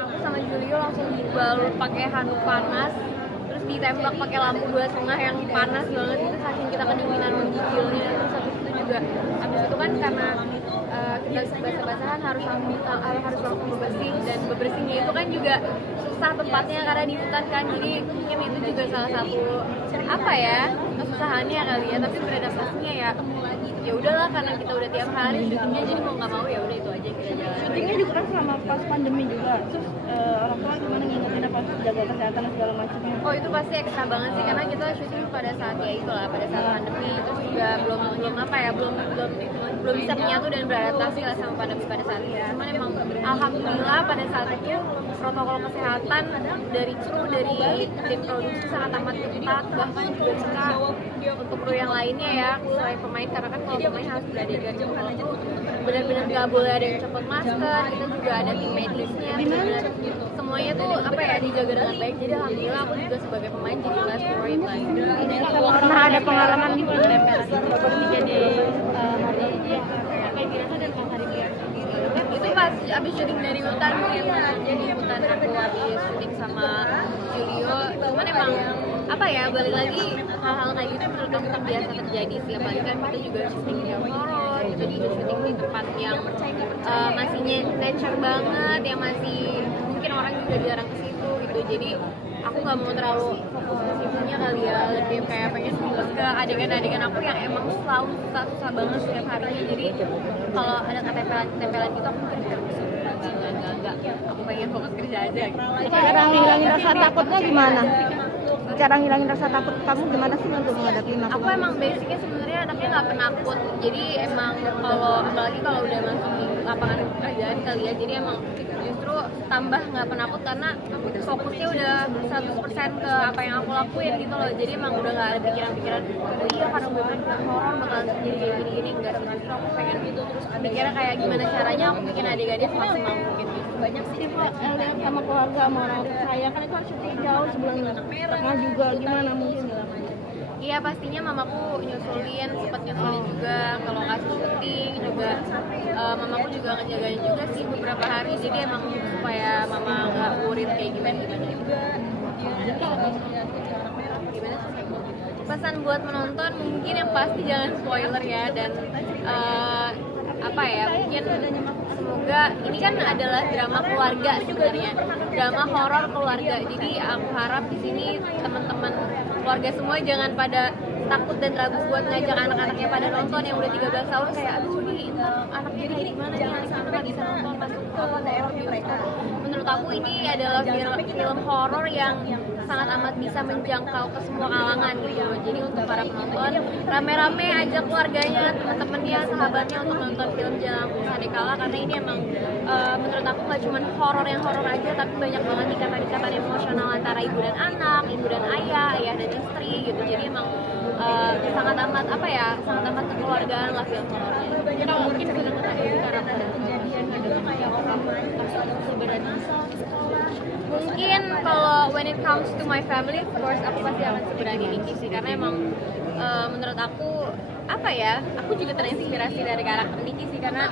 aku sama Julio langsung dibalut pakai handuk panas, terus ditembak pakai lampu 2,5 yang panas banget itu saking kita kedinginan menggigilnya. Terus habis itu kan karena kita basah-basahan harus langsung bebersih, dan bebersihnya itu kan juga susah tempatnya karena di hutan kan, jadi mungkin itu juga salah satu apa ya kesusahannya kali ya. Tapi beradaptasinya ya udahlah, karena kita udah tiap hari syutingnya, jadi mau nggak mau ya udah itu aja kita jalan. Syutingnya juga kan selama pas pandemi juga, terus orang tua gimana ngingetin apa jaga kesehatan dan segala macamnya? Oh itu pasti ekstra banget sih, karena kita syuting pada saat ya itulah pada saat pandemi, terus juga belum bisa menyatu dan beradaptasi lah sama pandemi pada saat itu. Cuman emang alhamdulillah pada saat itu protokol kesehatan dari kru, dari tim produksi sangat amat ketat, bahkan juga kita untuk kru yang lainnya ya selain pemain, karena kan kalau pemain harus beradegan gitu, benar-benar nggak boleh ada yang copot masker. Kita juga ada tim medisnya, benar-benar semuanya tuh apa ya dijaga dengan baik. Jadi alhamdulillah aku juga sebagai pemain jadi less worried lah. Pernah ada pengalaman di mana jadi kayak biasa dan hari biasa itu pas abis syuting dari hutan ya, jadi hutan aku habis syuting sama Julio. Cuman emang apa ya, balik lagi hal-hal kayak gitu menurut aku biasa terjadi sih, apalagi kan kita juga syuting di horor gitu, di syuting di tempat yang masih nature banget, yang masih mungkin orang juga jarang ke situ gitu. Jadi aku nggak mau terlalu fokus ke situnya kali ya, lebih kayak pengen fokus ke adegan-adegan aku yang emang selalu susah banget setiap harinya. Jadi kalau ada ketempelan gitu aku mungkin enggak, aku pengen fokus kerja aja gitu. Cara ngilangin rasa takutnya gimana? Cara ngilangin rasa takut kamu gimana sih untuk menghadapi masalah? Aku emang basicnya sebenarnya anaknya nggak penakut, jadi emang apalagi kalau udah masuk di lapangan pekerjaan kali ya, jadi emang justru tambah nggak penakut karena fokusnya udah 100% ke apa yang aku lakuin gitu loh. Jadi emang udah nggak ada pikiran-pikiran oh iya karena gue main film horor bakalan terjadi kayak gini-gini, enggak sih. Justru aku pengen gitu, terus mikirnya kayak gimana caranya aku bikin adegannya semaksimal mungkin gitu. Banyak sih lihat sama keluarga sama orang tua saya kan itu harus syuting jauh sebelum tengah juga, gimana mungkin? Iya pastinya mamaku sempat nyusulin juga kalau kasih syuting juga. Mamaku juga ngejagain juga sih beberapa hari, jadi emang supaya mama nggak worried kayak gimana juga. Pesan buat menonton mungkin yang pasti jangan spoiler ya, dan apa ya, mungkin semoga ini kan adalah drama keluarga sebenarnya, drama horor keluarga. Jadi aku harap di sini teman-teman keluarga semua jangan pada takut dan ragu buat ngajak anak-anaknya pada nonton yang udah 13 tahun kayak aduh nih anaknya ini gimana nih, anak nggak bisa nonton masuk apa daerah mereka. Menurut aku ini adalah film horor yang sangat amat bisa menjangkau ke semua kalangan gitu. Jadi untuk para penonton rame-rame ajak keluarganya, teman-temannya, sahabatnya untuk nonton film Jalan Sadekala, karena ini emang menurut aku nggak cuma horor yang horor aja, tapi banyak banget ikatan-ikatan emosional antara ibu dan anak, ibu dan ayah dan istri gitu. Jadi emang sangat amat sangat amat kekeluargaan lah film horornya. Jadi mungkin film karakter kejadian gitu kayak orang sebenarnya mungkin kalau when it comes to my family, of course aku pasti akan seberani Nikki sih, karena emang menurut aku aku juga terinspirasi dari karakter Nikki sih, karena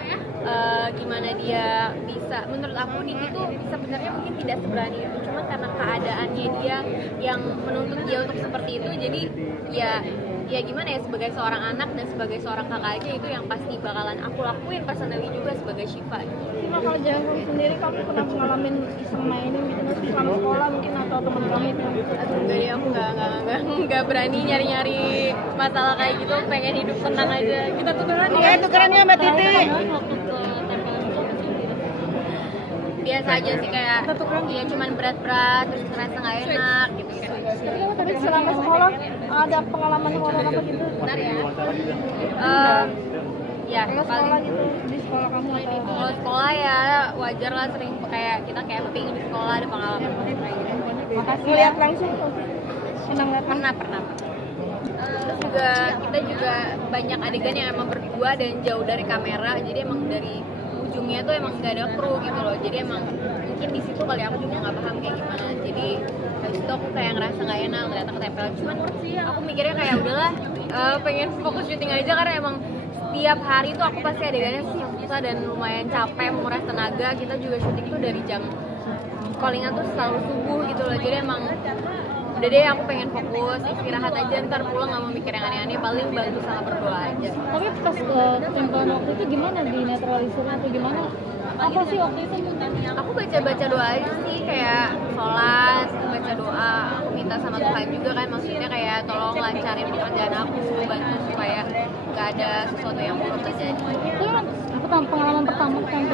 gimana dia bisa, menurut aku Nikki tuh sebenarnya mungkin tidak seberani itu, cuma karena keadaannya dia yang menuntut dia untuk seperti itu. Jadi ya gimana ya, sebagai seorang anak dan sebagai seorang kakak aja itu yang pasti bakalan aku lakuin personally juga sebagai Syifa gitu. Cuma kalau jalan sendiri kamu pernah ngalamin iseng mainin gitu selama sekolah mungkin atau teman kamu itu? Enggak ya, aku nggak berani nyari-nyari masalah kayak gitu, pengen hidup tenang aja. Kita tukeran ya. Tukerannya Mbak Titi. Biasa aja sih, kayak ya cuman berat-berat terus ngerasa nggak enak gitu kan. Tapi selama sekolah ada pengalaman horor apa gitu? Benar ya. Ya paling Gitu di sekolah kamu atau? kalau sekolah ya wajar lah, sering kayak kita camping di sekolah ada pengalaman kayak gitu. Makasih lihat langsung tuh. Senang lihat Pernah. Terus juga kita juga banyak adegan yang emang berdua dan jauh dari kamera, jadi emang dari ujungnya tuh emang nggak ada kru gitu loh. Jadi emang mungkin di situ kali aku juga nggak paham kayak gimana. Jadi habis itu aku kayak ngerasa nggak enak, ternyata ketempelan. Cuman aku mikirnya kayak udahlah, pengen fokus syuting aja, karena emang setiap hari tuh aku pasti adegannya sih yang susah dan lumayan capek, menguras tenaga. Kita juga syuting tuh dari jam callingan tuh selalu subuh gitu loh, jadi emang udah deh aku pengen fokus istirahat aja, ntar pulang nggak mau mikir yang aneh-aneh, paling bantu sama berdoa aja. Tapi pas ketimpangan waktu itu gimana di netralisirnya atau gimana? Apa sih waktu itu? Aku baca doa aja sih, kayak sholat, baca doa, aku minta sama Tuhan juga kan, maksudnya kayak tolong lancarin pekerjaan aku, bantu supaya nggak ada sesuatu yang buruk terjadi. Itu memang pengalaman pertama kali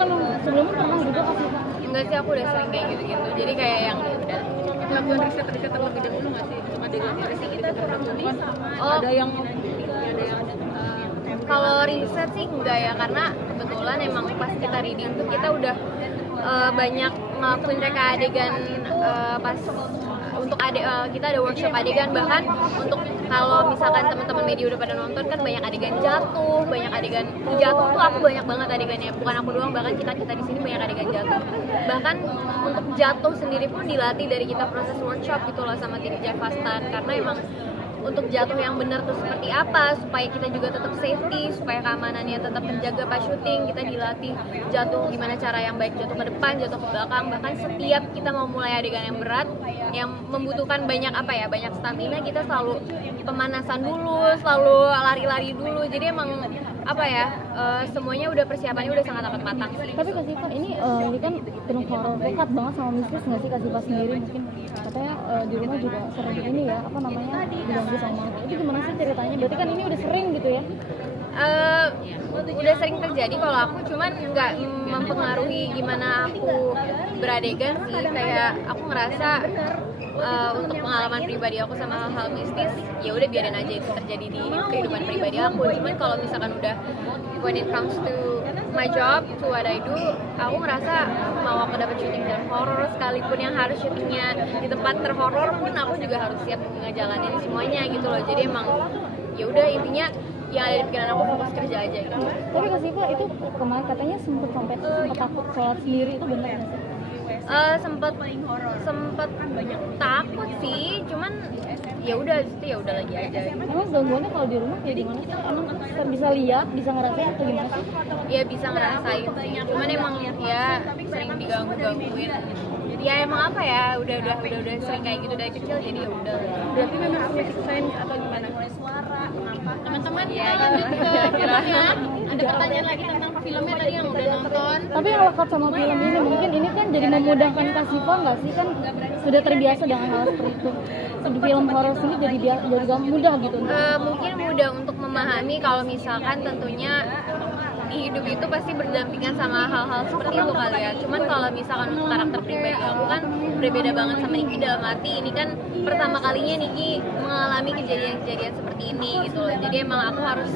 kan sebelumnya pernah juga kasih Pak? Enggak sih, aku udah sering kayak gitu-gitu, jadi kayak yang udah Melakukan riset terlebih dahulu nggak sih? Adegan riset terlebih dahulu kan ada yang kalau riset sih enggak ya, karena kebetulan emang pas kita reading tuh kita udah banyak ngelakuin reka adegan pas untuk kita ada workshop adegan, bahkan untuk kalau misalkan teman-teman media udah pada nonton kan banyak adegan jatuh, banyak adegan jatuh tuh aku banyak banget adegannya, bukan aku doang, bahkan kita di sini banyak adegan jatuh. Bahkan untuk jatuh sendiri pun dilatih dari kita proses workshop gitu loh sama tim Javastan, karena emang untuk jatuh yang benar tuh seperti apa, supaya kita juga tetap safety, supaya keamanannya tetap terjaga pas syuting. Kita dilatih jatuh gimana cara yang baik, jatuh ke depan, jatuh ke belakang. Bahkan setiap kita mau mulai adegan yang berat, yang membutuhkan banyak banyak stamina, kita selalu pemanasan dulu, selalu lari-lari dulu. Jadi emang semuanya udah persiapannya udah sangat amat matang sih. Tapi Kak Siva ini kan film horor dekat banget sama mistis nggak sih Kak Siva sendiri? Mungkin katanya di rumah juga sering ini ya, diganggu sama itu gimana sih ceritanya? Berarti kan ini udah sering gitu ya? Udah sering terjadi kalau aku, cuman nggak mempengaruhi gimana aku beradegan sih. Kayak aku ngerasa untuk pengalaman pribadi aku sama hal-hal mistis, ya udah biarin aja itu terjadi di kehidupan pribadi aku. Cuman kalau misalkan udah when it comes to my job, to what I do, aku ngerasa mau aku dapat syuting film horor sekalipun yang harus syutingnya di tempat terhoror pun, aku juga harus siap ngejalanin semuanya gitu loh. Jadi emang ya udah, intinya yang ada di pikiran aku fokus kerja aja gitu. Tapi Kak Siva itu kemarin katanya sempet takut sholat sendiri, itu benar nggak sih? Sempet banyak takut sih, cuman ya udah lagi aja. Emang gangguannya kalau di rumah kayak gimana sih? Emang bisa lihat, bisa ngerasain atau gimana sih? Ya bisa ngerasain sih, cuman emang ya sering digangguin. Ya emang udah sering kayak gitu dari kecil, jadi ya udah. berarti memang punya sign atau gimana? Suara, Teman-teman ya lanjut ke filmnya. Ada pertanyaan lagi tentang filmnya tadi yang udah nonton. Tapi yang lekat sama film ini, mungkin ini kan jadi memudahkan Kak Siva nggak sih? Kan sudah terbiasa dengan hal seperti itu. Di film horor sini jadi mudah gitu. Mungkin mudah untuk memahami kalau misalkan tentunya di hidup itu pasti berdampingan sama hal-hal seperti itu kali ya. Cuman kalau misalkan untuk karakter pribadi aku kan berbeda banget sama Niki, dalam arti ini kan pertama kalinya Niki mengalami kejadian-kejadian seperti ini gitu loh. Jadi emang aku harus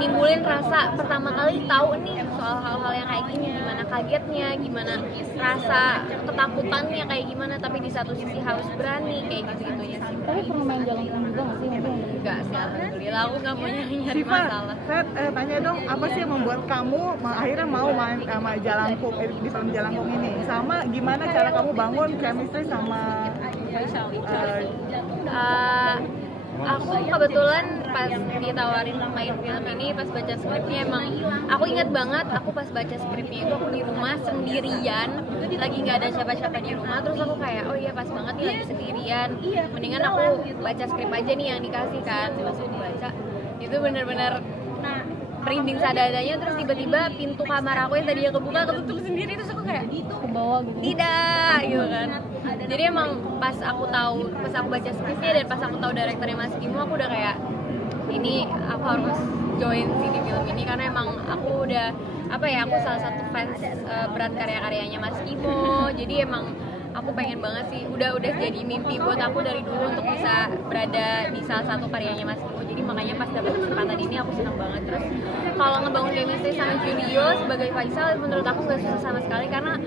nimbulin rasa pertama kali tahu nih soal hal-hal yang kayak gini, gimana kagetnya, gimana rasa ketakutannya kayak gimana, tapi di satu sisi harus berani kayak gitu-gitunya sih. Tapi pernah main jalan juga nggak sih? Enggak sih, alhamdulillah aku nggak mau nyari Siva, masalah. saya tanya dong, apa sih yang membuat kamu akhirnya mau main sama Jalangkung di film Jalangkung ini? Sama gimana cara kamu bangun chemistry sama aku kebetulan pas ditawarin main film ini, pas baca skripnya, emang aku ingat banget aku pas baca skripnya itu aku di rumah sendirian, lagi nggak ada siapa-siapa di rumah, terus aku kayak oh iya pas banget nih lagi sendirian, mendingan aku baca skrip aja nih yang dikasih kan. Pas aku baca itu bener-bener merinding sadadanya, terus tiba-tiba pintu kamar aku yang tadinya kebuka ketutup sendiri, terus aku kayak Ke bawah gitu. tidak gitu kan. Jadi emang pas aku baca skripnya dan pas aku tahu direkturnya Mas Kimo, aku udah kayak ini aku harus join sih di film ini, karena emang aku udah aku salah satu fans berat karya-karyanya Mas Kimo. Jadi emang aku pengen banget sih, udah jadi mimpi buat aku dari dulu untuk bisa berada di salah satu karyanya Mas Kimo. Jadi makanya pas dapet kesempatan ini aku senang banget. Terus kalau ngebangun chemistry sama Julio sebagai Faisal, menurut aku nggak susah sama sekali, karena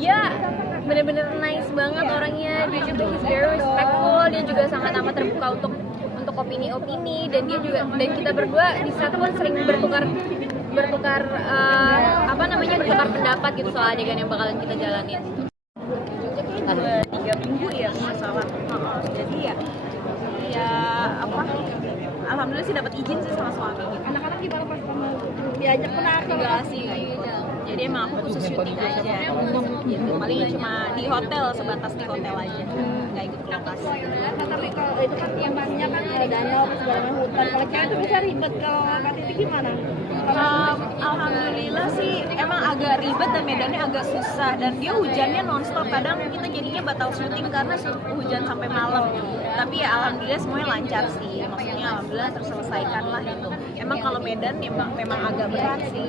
dia bener-bener nice banget orangnya. Dia juga very respectful, dia juga sangat amat terbuka untuk opini-opini, dan kita berdua di set pun sering bertukar pendapat gitu soal adegan yang bakalan kita jalanin. 3 minggu ya masalah. Jadi ya alhamdulillah sih dapat izin sih sama suami. Anak-anak gimana pas kamu diajak pernah Enggak sih, jadi emang aku khusus syuting aja gitu. Paling cuma di hotel, sebatas di hotel aja, nggak ikut ke lokasi. Tapi kalau itu kan yang pastinya kan danau segala macam hutan, kalau cewek itu bisa ribet, kalau Kak Titi gimana? Alhamdulillah sih emang agak ribet dan medannya agak susah, dan dia hujannya nonstop, kadang kita jadinya batal syuting karena hujan sampai malam. Tapi ya alhamdulillah semuanya lancar sih, maksudnya alhamdulillah terselesaikan lah itu. Emang kalau medan memang agak berat sih.